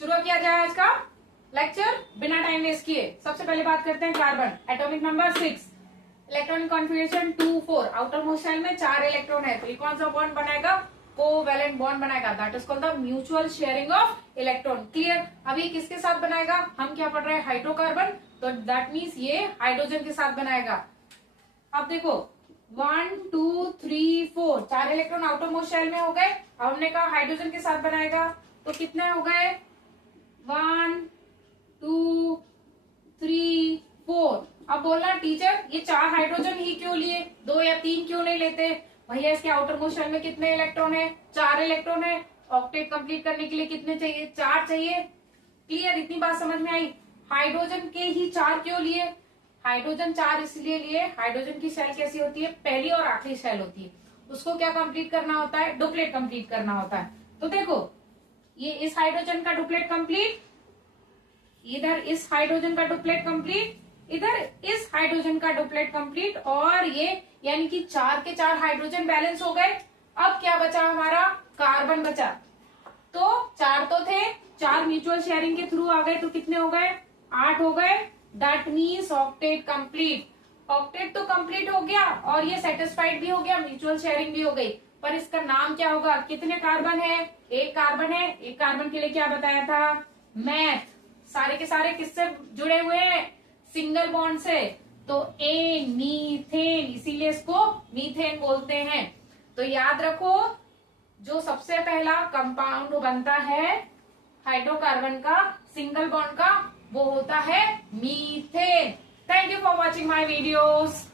शुरू किया जाए आज का लेक्चर बिना टाइम वेस्ट किए। सबसे पहले बात करते हैं carbon. Atomic number 6, electronic configuration 2 4। Outermost shell में 4 इलेक्ट्रॉन है, तो ये कौन सा बॉन्ड बनाएगा? कोवैलेंट बॉन्ड बनाएगा। That is called the mutual sharing of electron. Clear? अभी किसके साथ बनाएगा? हम क्या पढ़ रहे हैं? हाइड्रोकार्बन। तो दैट मीन्स ये हाइड्रोजन के साथ बनाएगा। अब देखो 1 2 3 4 4 इलेक्ट्रॉन आउटर मोस्ट शेल में हो गए। अब हमने कहा हाइड्रोजन के साथ बनाएगा, तो कितने हो गए? 1 2 3 4। अब बोलना टीचर ये 4 हाइड्रोजन ही क्यों लिए, 2 या 3 क्यों नहीं लेते? भैया इसके आउटर मोस्ट शेल में कितने इलेक्ट्रॉन है? 4 इलेक्ट्रॉन है। ऑक्टेट कंप्लीट करने के लिए कितने चाहिए? 4 चाहिए। क्लियर? इतनी बात समझ में आई? हाइड्रोजन के ही 4 क्यों लिए? हाइड्रोजन 4 इसलिए लिए, हाइड्रोजन की शेल कैसी होती है? पहली और आखिरी शेल होती है। उसको क्या कंप्लीट करना होता है? डुप्लेट कंप्लीट करना होता है। तो देखो ये इस हाइड्रोजन का डुप्लेट कंप्लीट, इधर इस हाइड्रोजन का डुप्लेट कंप्लीट, इधर इस हाइड्रोजन का डुप्लेट कंप्लीट, और ये यानी कि 4 के 4 हाइड्रोजन बैलेंस हो गए। अब क्या बचा हमारा? कार्बन बचा। तो 4 तो थे, 4 म्यूचुअल शेयरिंग के थ्रू आ गए, तो कितने हो गए? 8 हो गए। That means octet complete. Octet तो कंप्लीट हो गया और ये सेटिस्फाइड भी हो गया, म्यूचुअल शेयरिंग भी हो गई। पर इसका नाम क्या होगा? कितने कार्बन है? एक कार्बन है। एक कार्बन के लिए क्या बताया था? मैथ। सारे के सारे किससे जुड़े हुए हैं? सिंगल बॉन्ड से। तो ए मीथेन, इसीलिए इसको मीथेन बोलते हैं। तो याद रखो जो सबसे पहला कंपाउंड बनता है हाइड्रोकार्बन का सिंगल बॉन्ड का, वो होता है methane. Thank you for watching my videos.